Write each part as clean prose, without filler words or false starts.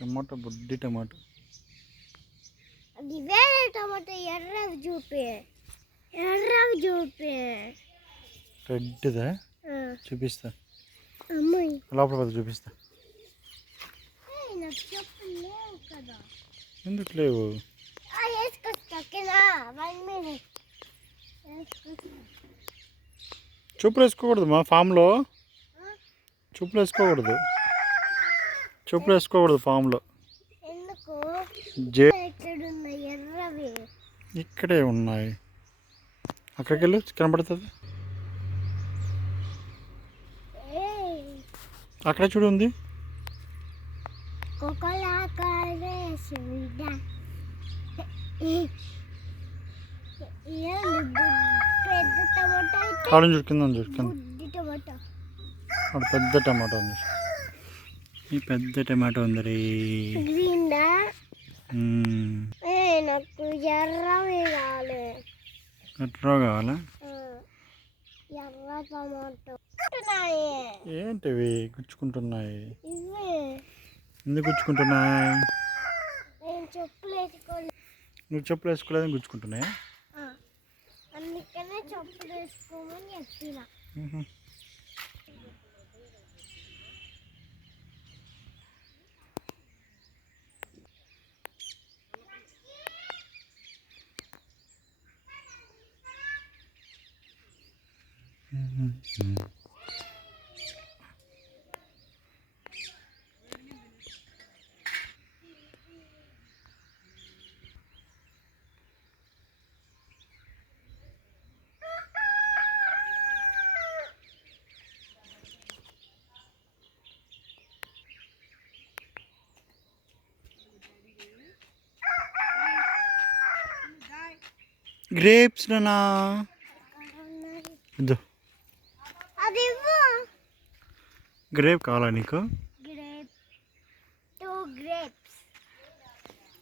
Tomato బుడ్డి tomato. అది వేరే టమాటో ఎర్రవి చూపి. ఎర్రవి చూపి. రెడ్దా చూపిస్తా. అమ్మాయి లోపల పద చూపిస్తా. నాకు చెప్పులు లేవు కదా. ఎందుకు లేవు? వేసుకొస్తా ఓకేనా? 1 minute చెప్పులు వేసుకోకూడదు మా ఫామ్లో. చెప్పులు వేసుకోకూడదు. చెప్పులు వేసుకోకూడదు ఫామ్లో. ఎందుకు? ఎక్కడున్నాయి ఎర్రవి? ఇక్కడే ఉన్నాయి. అక్కడికి వెళ్ళు కనబడుతుంది. అక్కడే చూడు ఉంది. పెద్ద టమాటా కాలం చూడు కింద చూడు కింద. టమాటా అక్కడ పెద్ద టమాటో ఉంది. ఈ పెద్ద టమాటో ఉంది రీ. గ్రీన్దా? నాకు ఎర్రవి కావాలి. ఎర్ర కావాలా? ఎర్ర టమాటో. ఏంటివి గుచ్చుకుంటున్నాయి? ఎందుకు గుచ్చుకుంటున్నాయి? నేను చెప్పులు వేసుకోలేదు. నువ్వు చెప్పులు వేసుకోలేదని గుచ్చుకుంటున్నాయా? అందుకనే చెప్పులు వేసుకోమని చెప్పిన. గ్రేప్స్ నానా. అది గ్రేప్ కావాలా నీకు? Grape 2 grapes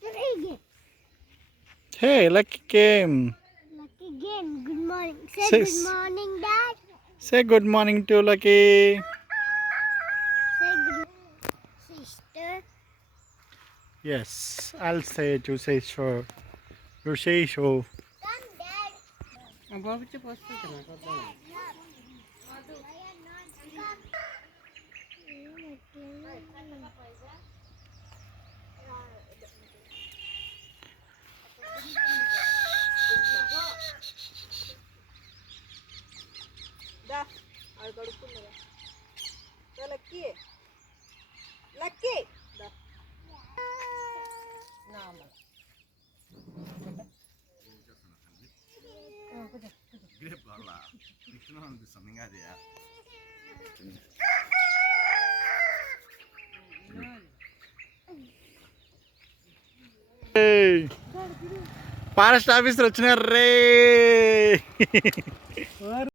3 grapes. Hey lucky game. Lucky game. Good morning. Say Sis. good morning, Dad. Say good morning to Lucky. Say good sister. Yes, I'll say it. You say so. You say so. Come, Dad. బాబుచ్చి పోసుకుంటున్నా కొద్దాం. అది కడుక్కున్నదా? Lucky lucky forest officer వచ్చినారు రే.